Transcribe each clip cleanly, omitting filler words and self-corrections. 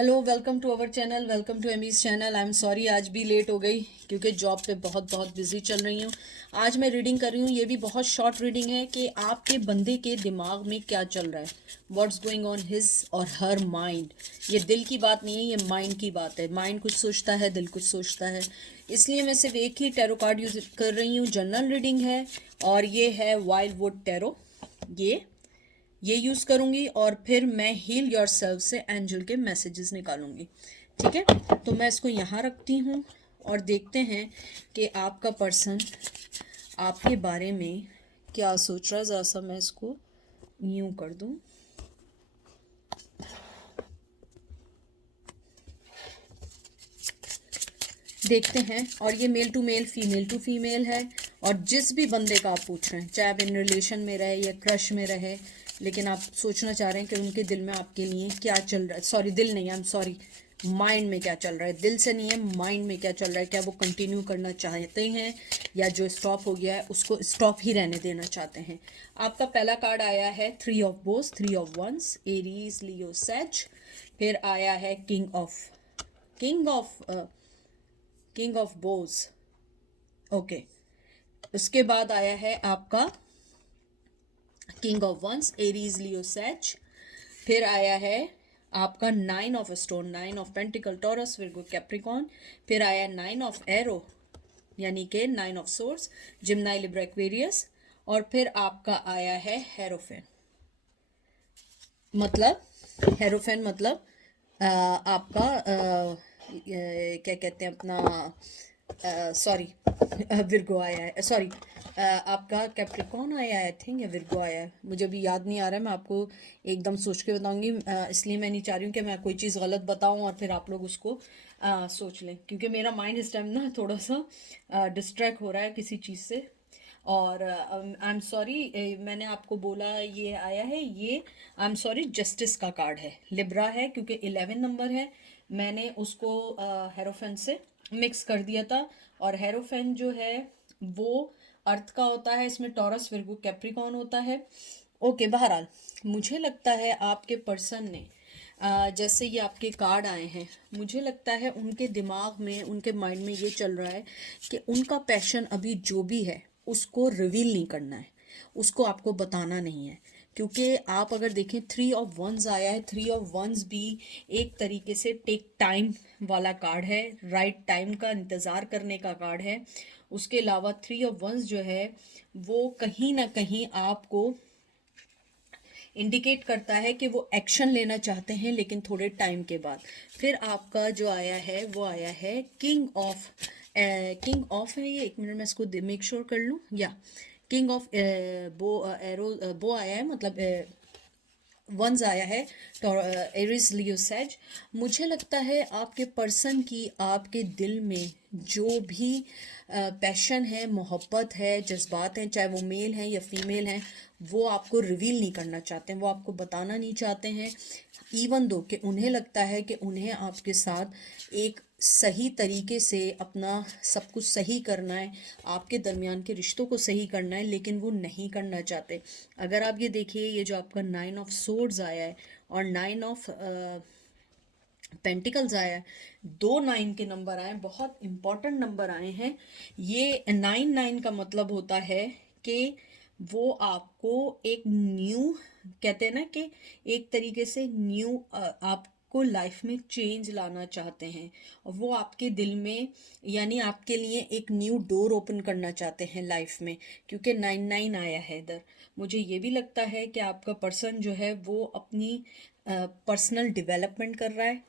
Hello, welcome to our channel, welcome to Amy's channel. I am sorry आज भी late हो गई क्योंकि जॉब पे बहुत बिजी चल रही हूँ। आज मैं रीडिंग कर रही हूँ, ये भी बहुत शॉर्ट रीडिंग है कि आपके बंदे के दिमाग में क्या चल रहा है, व्हाट्स गोइंग ऑन हिज और हर माइंड। ये दिल की बात नहीं है, ये माइंड की बात है। माइंड कुछ सोचता है, दिल कुछ सोचता है, इसलिए मैं सिर्फ एक ही टैरो कार्ड यूज कर रही हूँ। जनरल रीडिंग है और ये है वाइल्ड वुड टैरो। ये यूज़ करूँगी और फिर मैं हील योर सेल्फ से एंजल के मैसेजेस निकालूंगी। ठीक है, तो मैं इसको यहाँ रखती हूँ और देखते हैं कि आपका पर्सन आपके बारे में क्या सोच रहा है। ज़रा सा मैं इसको यूँ कर दूँ। देखते हैं। और ये मेल टू फीमेल है। और जिस भी बंदे का आप पूछ रहे हैं, चाहे आप इन रिलेशन में रहे या क्रश में रहे, लेकिन आप सोचना चाह रहे हैं कि उनके दिल में आपके लिए क्या चल रहा है। सॉरी, दिल नहीं, आई एम सॉरी, माइंड में क्या चल रहा है। दिल से नहीं है, माइंड में क्या चल रहा है। क्या वो कंटिन्यू करना चाहते हैं या जो स्टॉप हो गया है उसको स्टॉप ही रहने देना चाहते हैं। आपका पहला कार्ड आया है 3 of bows, 3 of wands, Aries, Leo, sage. फिर आया है किंग ऑफ बोज। ओके, उसके बाद आया है आपका king of wands, Aries, Leo, sage. फिर आया है आपका 9 of stone, 9 of pentacle, Taurus, Virgo, Capricorn. फिर आया 9 ऑफ एरो यानी कि 9 of source, Gemini, Libra, Aquarius. और फिर आपका आया है हेरोफेन। मतलब हेरोफेन मतलब आपका क्या कहते हैं अपना, सॉरी विर्गो आया है, सॉरी आपका कैप्रिकॉन आया है आई थिंक, या विर्गो आया है, मुझे भी याद नहीं आ रहा है। मैं आपको एकदम सोच के बताऊंगी, इसलिए मैं नहीं चाह रही हूँ कि मैं कोई चीज़ गलत बताऊँ और फिर आप लोग उसको सोच लें, क्योंकि मेरा माइंड इस टाइम ना थोड़ा सा डिस्ट्रैक्ट हो रहा है किसी चीज़ से। और आई एम सॉरी, मैंने आपको बोला ये आया है, ये आई एम सॉरी जस्टिस का कार्ड है, लिब्रा है क्योंकि 11 नंबर है। मैंने उसको हेरोफेन से मिक्स कर दिया था। और हेरोफेन जो है वो अर्थ का होता है, इसमें टॉरस, विर्गो, कैप्रिकॉन होता है। ओके, बहरहाल मुझे लगता है आपके पर्सन ने जैसे ये आपके कार्ड आए हैं, मुझे लगता है उनके दिमाग में, उनके माइंड में ये चल रहा है कि उनका पैशन अभी जो भी है उसको रिवील नहीं करना है, उसको आपको बताना नहीं है। क्योंकि आप अगर देखें 3 ऑफ वंस आया है, 3 ऑफ वंस भी एक तरीके से टेक टाइम वाला कार्ड है, राइट टाइम का इंतज़ार करने का कार्ड है। उसके अलावा 3 ऑफ वंस जो है वो कहीं ना कहीं आपको इंडिकेट करता है कि वो एक्शन लेना चाहते हैं लेकिन थोड़े टाइम के बाद। फिर आपका जो आया है वो आया है किंग ऑफ है ये, एक मिनट में इसको मेक श्योर कर लूँ। या किंग ऑफ बो एरो बो आया है, मतलब वंस आया है, एरिस, लियो, सेज। मुझे लगता है आपके पर्सन की आपके दिल में जो भी पैशन है, मोहब्बत है, जज्बात हैं, चाहे वो मेल हैं या फीमेल हैं, वो आपको रिवील नहीं करना चाहते हैं, वो आपको बताना नहीं चाहते हैं। इवन दो कि उन्हें लगता है कि उन्हें आपके साथ एक सही तरीके से अपना सब कुछ सही करना है, आपके दरमियान के रिश्तों को सही करना है, लेकिन वो नहीं करना चाहते। अगर आप ये देखिए, ये जो आपका 9 ऑफ सोर्ड्स आया है और 9 ऑफ पेंटिकल्स आया है, 2 9 के नंबर आए, बहुत इंपॉर्टेंट नंबर आए हैं। ये 9 9 का मतलब होता है कि वो आपको एक न्यू, कहते हैं ना कि एक तरीके से न्यू आपको लाइफ में चेंज लाना चाहते हैं, और वो आपके दिल में, यानी आपके लिए एक न्यू डोर ओपन करना चाहते हैं लाइफ में, क्योंकि 9 9 आया है इधर। मुझे ये भी लगता है कि आपका पर्सन जो है वो अपनी पर्सनल डेवलपमेंट कर रहा है,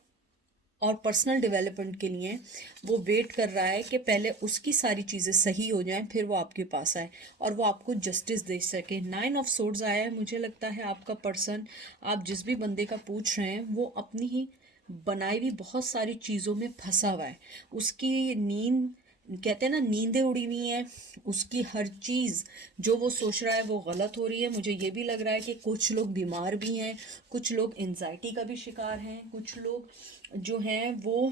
और पर्सनल डेवलपमेंट के लिए वो वेट कर रहा है कि पहले उसकी सारी चीज़ें सही हो जाएं, फिर वो आपके पास आए और वो आपको जस्टिस दे सके। 9 ऑफ सोर्ड्स आया है, मुझे लगता है आपका पर्सन, आप जिस भी बंदे का पूछ रहे हैं, वो अपनी ही बनाई हुई बहुत सारी चीज़ों में फंसा हुआ है। उसकी नींद, कहते हैं ना, नींदें उड़ी हुई हैं, उसकी हर चीज़ जो वो सोच रहा है वो गलत हो रही है। मुझे ये भी लग रहा है कि कुछ लोग बीमार भी हैं, कुछ लोग एंजाइटी का भी शिकार हैं, कुछ लोग जो हैं वो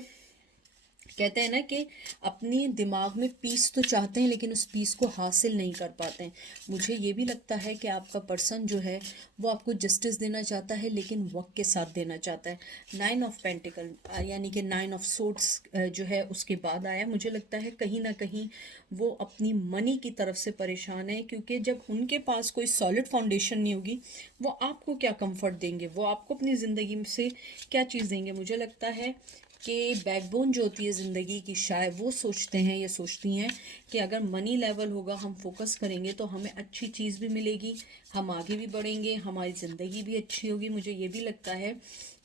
कहते हैं ना कि अपनी दिमाग में पीस तो चाहते हैं लेकिन उस पीस को हासिल नहीं कर पाते हैं। मुझे ये भी लगता है कि आपका पर्सन जो है वो आपको जस्टिस देना चाहता है लेकिन वक्त के साथ देना चाहता है। 9 ऑफ पेंटिकल यानी कि 9 ऑफ सोर्ड्स जो है उसके बाद आया। मुझे लगता है कहीं ना कहीं वो अपनी मनी की तरफ से परेशान है, क्योंकि जब उनके पास कोई सॉलिड फाउंडेशन नहीं होगी वो आपको क्या कंफर्ट देंगे, वो आपको अपनी ज़िंदगी से क्या चीज़ देंगे। मुझे लगता है कि बैकबोन जो होती है ज़िंदगी की, शायद वो सोचते हैं या सोचती हैं कि अगर मनी लेवल होगा, हम फोकस करेंगे तो हमें अच्छी चीज़ भी मिलेगी, हम आगे भी बढ़ेंगे, हमारी ज़िंदगी भी अच्छी होगी। मुझे ये भी लगता है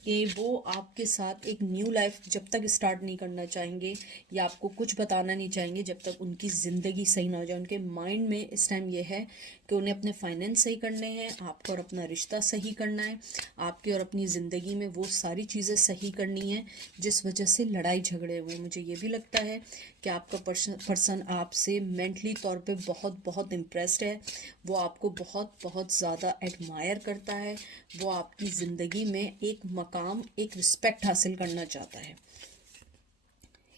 कि वो आपके साथ एक न्यू लाइफ जब तक स्टार्ट नहीं करना चाहेंगे या आपको कुछ बताना नहीं चाहेंगे जब तक उनकी ज़िंदगी सही ना हो जाए। उनके माइंड में इस टाइम ये है कि उन्हें अपने फाइनेंस सही करने हैं, आपको और अपना रिश्ता सही करना है, आपकी और अपनी ज़िंदगी में वो सारी चीज़ें सही करनी है जिस वजह से लड़ाई झगड़े हुए। मुझे ये भी लगता है कि आपका पर्सन आपसे मेंटली तौर पे बहुत बहुत इम्प्रेस्ड है, वो आपको बहुत बहुत ज़्यादा एडमायर करता है, वो आपकी ज़िंदगी में एक मकाम, एक रिस्पेक्ट हासिल करना चाहता है।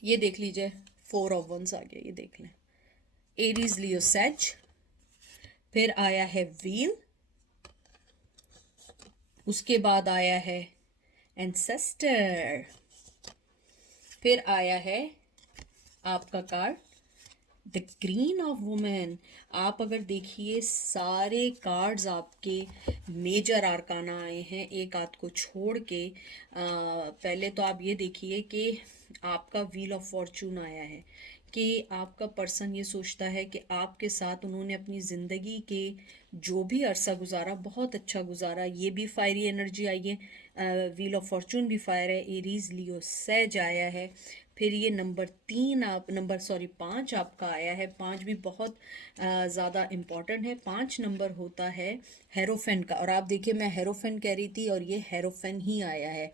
ये देख लीजिए, 4 ऑफ वंस आ गया, ये देख लें। एरीज, लियो, सेज, फिर आया है व्हील, उसके बाद आया है एंसेस्टर, फिर आया है आपका card the queen of women. आप अगर देखिए सारे कार्ड्स आपके मेजर आर्काना आए हैं, एक आध को छोड़ के। पहले तो आप ये देखिए कि आपका व्हील ऑफ फॉर्चून आया है कि आपका पर्सन ये सोचता है कि आपके साथ उन्होंने अपनी ज़िंदगी के जो भी अरसा गुजारा बहुत अच्छा गुजारा। ये भी फायरी एनर्जी आई है, व्हील ऑफ फॉर्चून भी फायर है। एरीज, लियो, सेज आया है। फिर ये नंबर 5 आपका आया है। 5 भी बहुत ज़्यादा इम्पॉर्टेंट है। 5 नंबर होता है हेरोफेन का, और आप देखिए मैं हेरोफेन कह रही थी और ये हेरोफेन ही आया है।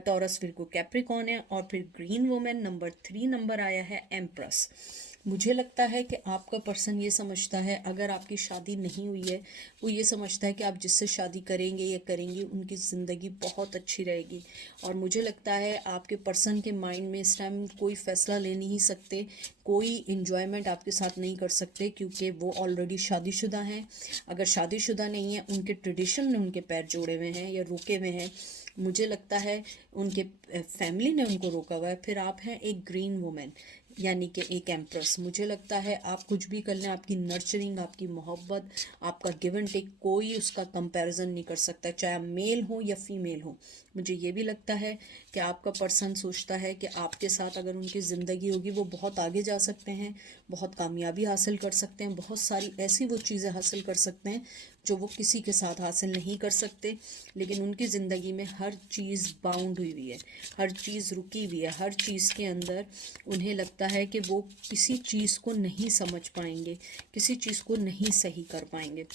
टॉरस, विर्गो, कैप्रिकॉर्न है। और फिर ग्रीन वुमेन नंबर 3 नंबर आया है एम्प्रेस। मुझे लगता है कि आपका पर्सन ये समझता है, अगर आपकी शादी नहीं हुई है, वो ये समझता है कि आप जिससे शादी करेंगे या करेंगी उनकी ज़िंदगी बहुत अच्छी रहेगी। और मुझे लगता है आपके पर्सन के माइंड में इस टाइम कोई फ़ैसला ले नहीं सकते, कोई इन्जॉयमेंट आपके साथ नहीं कर सकते, क्योंकि वो ऑलरेडी शादीशुदा हैं। अगर शादीशुदा नहीं है, उनके ट्रेडिशन ने उनके पैर जोड़े हुए हैं या रुके हुए हैं। मुझे लगता है उनके फैमिली ने उनको रोका हुआ है। फिर आप हैं एक ग्रीन वुमेन यानी कि एक एम्प्रेस। मुझे लगता है आप कुछ भी कर लें, आपकी नर्चरिंग, आपकी मोहब्बत, आपका गिव एंड टेक, कोई उसका कंपैरिजन नहीं कर सकता, चाहे आप मेल हो या फीमेल हो। मुझे ये भी लगता है कि आपका पर्सन सोचता है कि आपके साथ अगर उनकी ज़िंदगी होगी वो बहुत आगे जा सकते हैं, बहुत कामयाबी हासिल कर सकते हैं, बहुत सारी ऐसी वो चीज़ें हासिल कर सकते हैं जो वो किसी के साथ हासिल नहीं कर सकते। लेकिन उनकी ज़िंदगी में हर चीज़ बाउंड हुई है, हर चीज़ रुकी हुई है, हर चीज़ के अंदर उन्हें लगता है कि वो किसी चीज़ को नहीं समझ पाएंगे, किसी चीज़ को नहीं सही कर पाएंगे।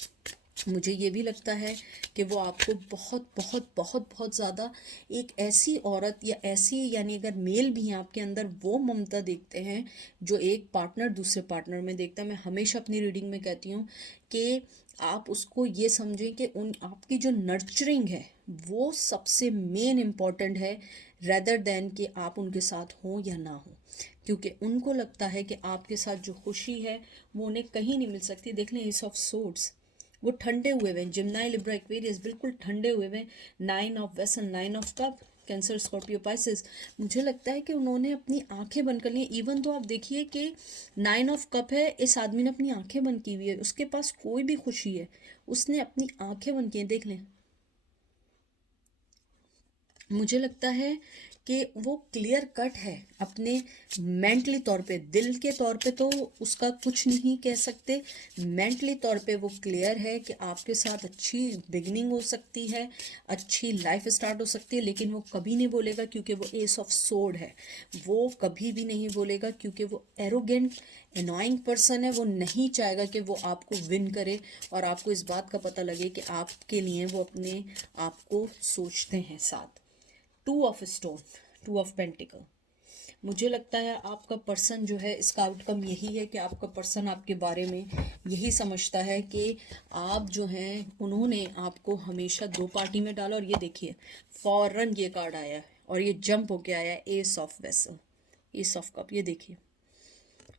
मुझे ये भी लगता है कि वो आपको बहुत बहुत बहुत बहुत ज़्यादा एक ऐसी औरत या ऐसी, यानी अगर मेल भी हैं आपके अंदर, वो ममता देखते हैं जो एक पार्टनर दूसरे पार्टनर में देखता है। मैं हमेशा अपनी रीडिंग में कहती हूँ कि आप उसको ये समझें कि उन आपकी जो नर्चरिंग है वो सबसे मेन इम्पॉर्टेंट है, रेदर देन कि आप उनके साथ हों या ना हो, क्योंकि उनको लगता है कि आपके साथ जो खुशी है वो उन्हें कहीं नहीं मिल सकती। देख लें एस ऑफ सोर्ड्स, वो ठंडे हुए हुए हैं, जिम्नाई, लिब्रा, एक्वेरियस बिल्कुल ठंडे हुए हुए हैं। 9 ऑफ वेसन, 9 of cup, cancer, Scorpio, Pisces. मुझे लगता है कि उन्होंने अपनी आंखें बंद कर ली। इवन तो आप देखिए कि 9 ऑफ कप है, इस आदमी ने अपनी आंखें बंद की हुई है, उसके पास कोई भी खुशी है, उसने अपनी आंखें बंद की हैं, देख लें। मुझे लगता है कि वो क्लियर कट है अपने मेंटली तौर पे, दिल के तौर पे तो उसका कुछ नहीं कह सकते, मेंटली तौर पे वो क्लियर है कि आपके साथ अच्छी बिगनिंग हो सकती है, अच्छी लाइफ स्टार्ट हो सकती है। लेकिन वो कभी नहीं बोलेगा क्योंकि वो एस ऑफ सोर्ड है, वो कभी भी नहीं बोलेगा क्योंकि वो एरोगेंट एनॉइंग पर्सन है। वो नहीं चाहेगा कि वो आपको विन करे और आपको इस बात का पता लगे कि आपके लिए वो अपने आप को सोचते हैं साथ। 2 ऑफ स्टोन, 2 ऑफ पेंटिकल। मुझे लगता है आपका पर्सन जो है, इसका आउटकम यही है कि आपका पर्सन आपके बारे में यही समझता है कि आप जो हैं, उन्होंने आपको हमेशा दो पार्टी में डाला। और ये देखिए फौरन ये कार्ड आया है और ये जंप होके आया है, S of vessel. S of cup, ये देखिए,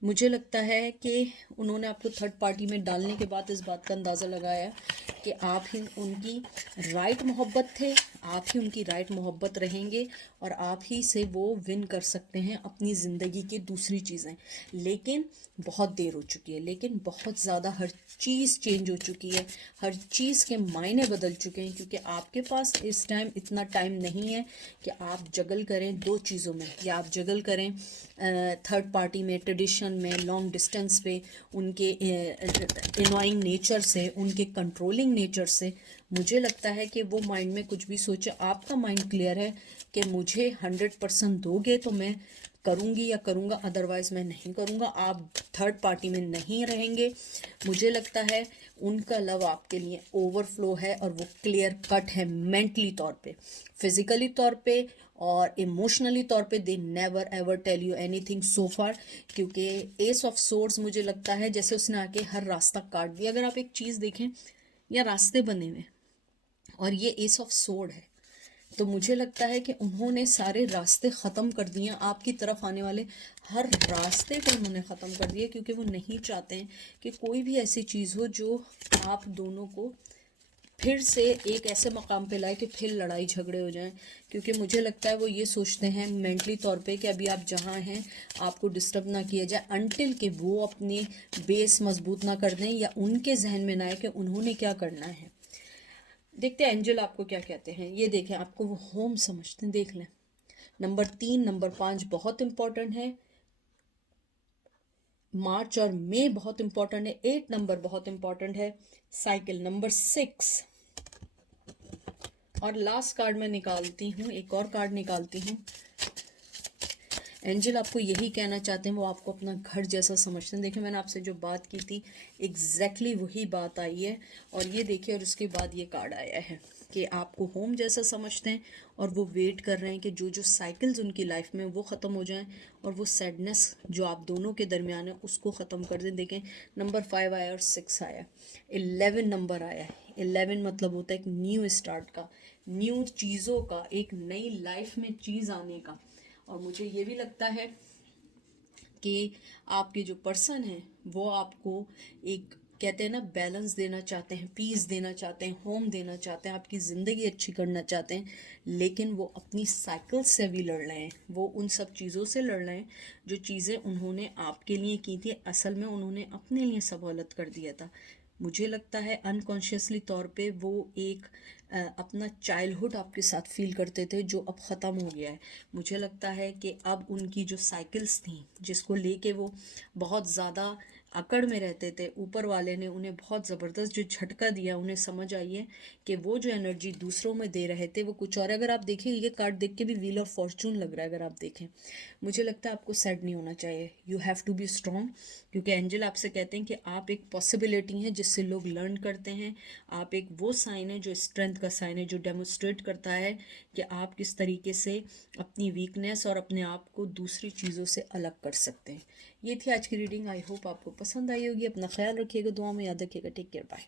मुझे लगता है कि उन्होंने आपको थर्ड पार्टी में डालने के बाद इस बात का अंदाज़ा लगाया कि आप ही उनकी राइट मोहब्बत थे, आप ही उनकी राइट मोहब्बत रहेंगे और आप ही से वो विन कर सकते हैं अपनी ज़िंदगी की दूसरी चीज़ें। लेकिन बहुत देर हो चुकी है, लेकिन बहुत ज़्यादा हर चीज़ चेंज हो चुकी है, हर चीज़ के मायने बदल चुके हैं, क्योंकि आपके पास इस टाइम इतना टाइम नहीं है कि आप जगल करें दो चीज़ों में, या आप जगल करें थर्ड पार्टी में, ट्रेडिशन में, लॉन्ग डिस्टेंस पे, उनके एनोइंग नेचर से, उनके कंट्रोलिंग नेचर से। मुझे लगता है कि वो माइंड में कुछ भी सोचे, आपका माइंड क्लियर है कि मुझे 100% दोगे तो मैं करूँगी या करूँगा, अदरवाइज़ मैं नहीं करूँगा। आप थर्ड पार्टी में नहीं रहेंगे। मुझे लगता है उनका लव आपके लिए ओवरफ्लो है और वो क्लियर कट है, मेंटली तौर पे, फिजिकली तौर पे और इमोशनली तौर पे। They never ever tell you anything so far, क्योंकि एस ऑफ सोर्ड्स मुझे लगता है जैसे उसने आके हर रास्ता काट दिया। अगर आप एक चीज़ देखें, या रास्ते बने हुए और ये एस ऑफ सोर्ड है, तो मुझे लगता है कि उन्होंने सारे रास्ते ख़त्म कर दिए, आपकी तरफ आने वाले हर रास्ते को उन्होंने ख़त्म कर दिया, क्योंकि वो नहीं चाहते हैं कि कोई भी ऐसी चीज़ हो जो आप दोनों को फिर से एक ऐसे मकाम पे लाए कि फिर लड़ाई झगड़े हो जाएं। क्योंकि मुझे लगता है वो ये सोचते हैं मेंटली तौर पे कि अभी आप जहाँ हैं आपको डिस्टर्ब ना किया जाए, अनटिल कि वो अपने बेस मजबूत ना कर दें या उनके जहन में ना आए कि उन्होंने क्या करना है। देखते हैं एंजल आपको क्या कहते हैं। ये देखें, आपको वो होम समझते हैं, देख लें। नंबर 3, नंबर 5 बहुत इंपॉर्टेंट है, मार्च और मई बहुत इंपॉर्टेंट है, 8 नंबर बहुत इंपॉर्टेंट है, साइकिल नंबर 6। और लास्ट कार्ड मैं निकालती हूँ, एक और कार्ड निकालती हूँ। एंजल आपको यही कहना चाहते हैं, वो आपको अपना घर जैसा समझते हैं। देखिए, मैंने आपसे जो बात की थी एग्जैक्टली वही बात आई है। और ये देखिए, और उसके बाद ये कार्ड आया है कि आपको होम जैसा समझते हैं और वो वेट कर रहे हैं कि जो जो साइकिल्स उनकी लाइफ में वो ख़त्म हो जाएं और वो सैडनेस जो आप दोनों के दरमियान है उसको ख़त्म कर दें। देखें, नंबर 5 आया और 6 आया, 11 नंबर आया है। 11 मतलब होता है एक न्यू स्टार्ट का, न्यू चीज़ों का, एक नई लाइफ में चीज़ आने का। और मुझे ये भी लगता है कि आपके जो पर्सन है वो आपको एक, कहते हैं ना, बैलेंस देना चाहते हैं, पीस देना चाहते हैं, होम देना चाहते हैं, आपकी ज़िंदगी अच्छी करना चाहते हैं। लेकिन वो अपनी साइकिल से भी लड़ रहे हैं, वो उन सब चीज़ों से लड़ रहे हैं जो चीज़ें उन्होंने आपके लिए की थी, असल में उन्होंने अपने लिए सब गलत कर दिया था। मुझे लगता है अनकॉन्शियसली तौर पे वो एक अपना चाइल्डहुड आपके साथ फील करते थे जो अब ख़त्म हो गया है। मुझे लगता है कि अब उनकी जो साइकिल्स थी जिसको लेके वो बहुत ज़्यादा अकड़ में रहते थे, ऊपर वाले ने उन्हें बहुत ज़बरदस्त जो झटका दिया, उन्हें समझ आई है कि वो जो एनर्जी दूसरों में दे रहे थे वो कुछ और। अगर आप देखें, ये कार्ड देख के भी व्हील ऑफ फॉर्चून लग रहा है, अगर आप देखें। मुझे लगता है आपको सैड नहीं होना चाहिए, you have to be strong, क्योंकि एंजल आपसे कहते हैं कि आप एक पॉसिबिलिटी हैं जिससे लोग लर्न करते हैं। आप एक वो साइन है जो स्ट्रेंथ का साइन है, जो डेमोस्ट्रेट करता है कि आप किस तरीके से अपनी वीकनेस और अपने आप को दूसरी चीज़ों से अलग कर सकते हैं। ये थी आज की रीडिंग। आई होप आपको पसंद आई होगी। अपना ख्याल रखिएगा, दुआ में याद रखिएगा। Take care, bye.